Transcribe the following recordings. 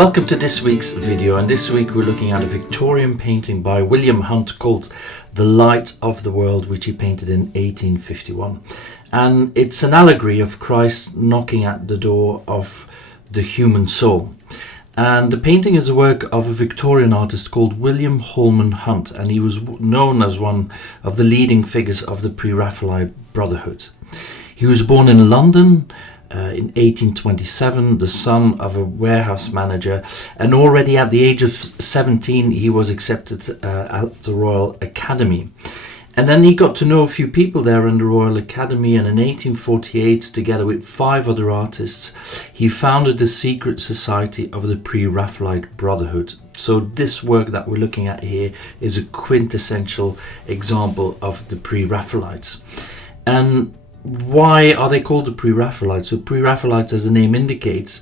Welcome to this week's video, and this week we're looking at a Victorian painting by William Hunt called The Light of the World, which he painted in 1851. And it's an allegory of Christ knocking at the door of the human soul. And the painting is the work of a Victorian artist called William Holman Hunt, and he was known as one of the leading figures of the Pre-Raphaelite Brotherhood. He was born in London in 1827, the son of a warehouse manager, and already at the age of 17 he was accepted at the Royal Academy. And then he got to know a few people there in the Royal Academy, and in 1848, together with 5 other artists, he founded the secret society of the Pre-Raphaelite Brotherhood. So this work that we're looking at here is a quintessential example of the Pre-Raphaelites. And why are they called the Pre-Raphaelites? So Pre-Raphaelites, as the name indicates,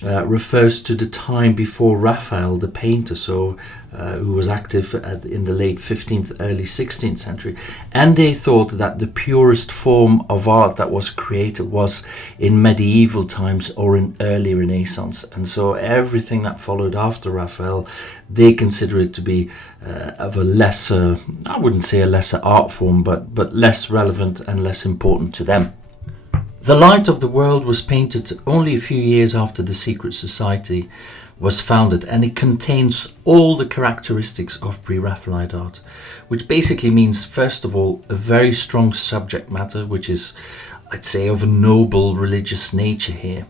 refers to the time before Raphael, the painter, who was active in the late 15th, early 16th century. And they thought that the purest form of art that was created was in medieval times or in early Renaissance. And so everything that followed after Raphael, they consider it to be of a lesser, I wouldn't say a lesser art form, but less relevant and less important to them. The Light of the World was painted only a few years after the secret society was founded, and it contains all the characteristics of Pre-Raphaelite art, which basically means, first of all, a very strong subject matter, which is, I'd say, of a noble religious nature here.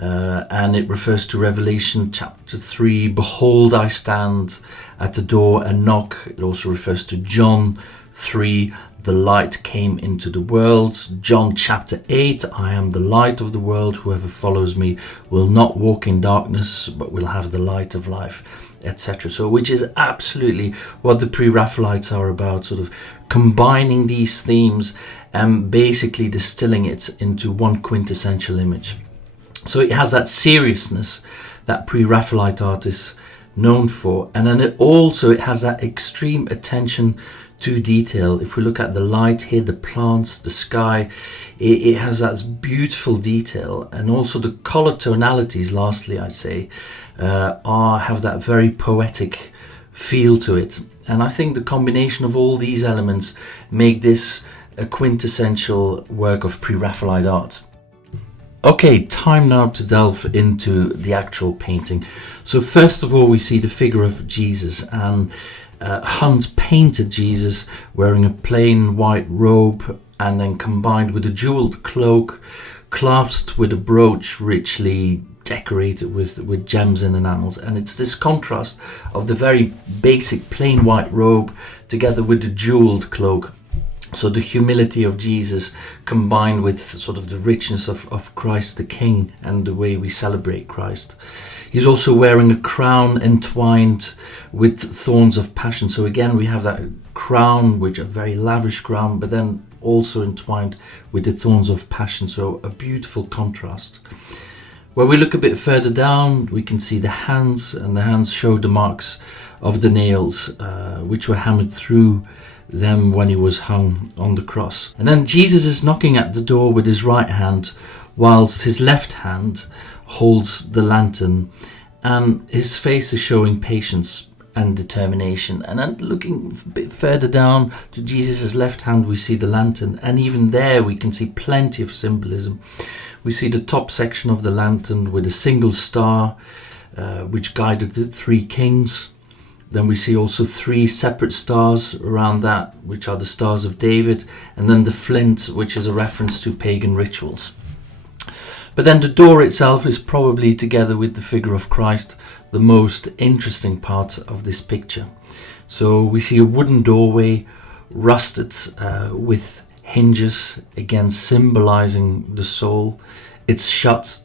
And it refers to Revelation chapter 3, behold, I stand at the door and knock. It also refers to John 3, the light came into the world. John chapter 8, I am the light of the world. Whoever follows me will not walk in darkness, but will have the light of life, etc. So, which is absolutely what the Pre-Raphaelites are about, sort of combining these themes and basically distilling it into one quintessential image. So it has that seriousness that Pre-Raphaelite art is known for, and then it has that extreme attention to detail. If we look at the light here, the plants, the sky, it has that beautiful detail, and also the color tonalities, lastly I'd say, have that very poetic feel to it. And I think the combination of all these elements make this a quintessential work of Pre-Raphaelite art. Okay, time now to delve into the actual painting. So first of all, we see the figure of Jesus, and Hunt painted Jesus wearing a plain white robe, and then combined with a jeweled cloak, clasped with a brooch richly decorated with gems and enamels. And it's this contrast of the very basic plain white robe together with the jeweled cloak. So the humility of Jesus combined with sort of the richness of Christ the King and the way we celebrate Christ. He's also wearing a crown entwined with thorns of passion. So again, we have that crown, which a very lavish crown, but then also entwined with the thorns of passion. So a beautiful contrast. When we look a bit further down, we can see the hands, and the hands show the marks of the nails, which were hammered through them when he was hung on the cross. And then Jesus is knocking at the door with his right hand, whilst his left hand holds the lantern, and his face is showing patience and determination. And then looking a bit further down to Jesus' left hand, we see the lantern, and even there we can see plenty of symbolism. We see the top section of the lantern with a single star which guided the 3 kings. Then we see also 3 separate stars around that, which are the stars of David, and then the flint, which is a reference to pagan rituals. But then the door itself is probably, together with the figure of Christ, the most interesting part of this picture. So we see a wooden doorway, rusted with hinges, again symbolizing the soul. It's shut.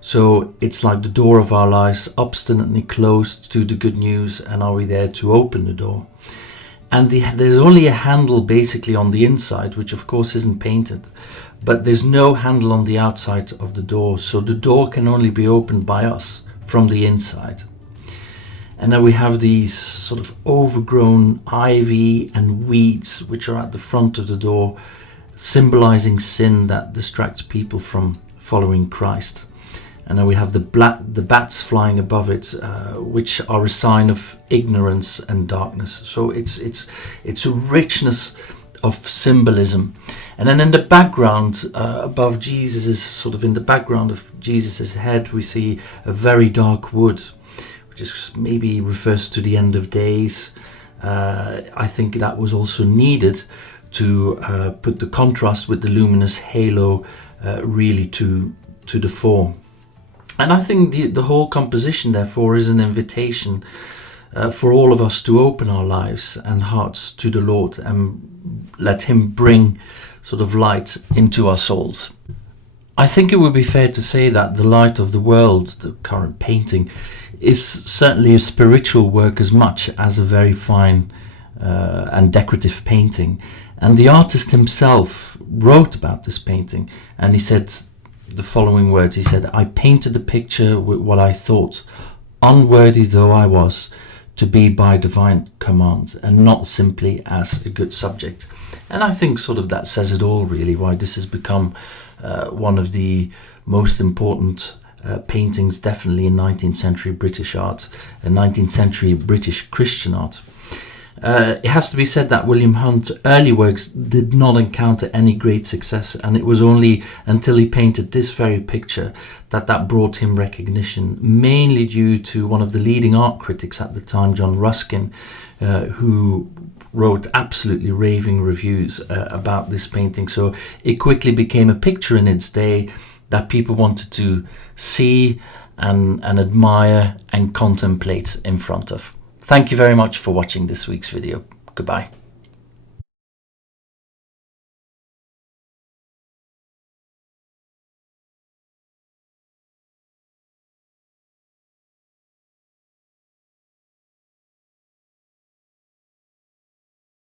So it's like the door of our lives, obstinately closed to the good news, and are we there to open the door? And there's only a handle basically on the inside, which of course isn't painted, but there's no handle on the outside of the door. So the door can only be opened by us from the inside. And then we have these sort of overgrown ivy and weeds, which are at the front of the door, symbolizing sin that distracts people from following Christ. and then we have the bats flying above it, which are a sign of ignorance and darkness. So it's a richness of symbolism. And then in the background, above Jesus, sort of in the background of Jesus's head, we see a very dark wood, which is maybe refers to the end of days. I think that was also needed to put the contrast with the luminous halo really to the fore. And I think the whole composition, therefore, is an invitation for all of us to open our lives and hearts to the Lord and let Him bring sort of light into our souls. I think it would be fair to say that the light of the world, the current painting, is certainly a spiritual work as much as a very fine and decorative painting. And the artist himself wrote about this painting, and he said the following words. He said, "I painted the picture with what I thought, unworthy though I was, to be by divine command, and not simply as a good subject." And I think sort of that says it all, really, why this has become one of the most important paintings, definitely in 19th century British art and 19th century British Christian art. It has to be said that William Hunt's early works did not encounter any great success, and it was only until he painted this very picture that brought him recognition, mainly due to one of the leading art critics at the time, John Ruskin, who wrote absolutely raving reviews about this painting. So it quickly became a picture in its day that people wanted to see and admire and contemplate in front of. Thank you very much for watching this week's video. Goodbye.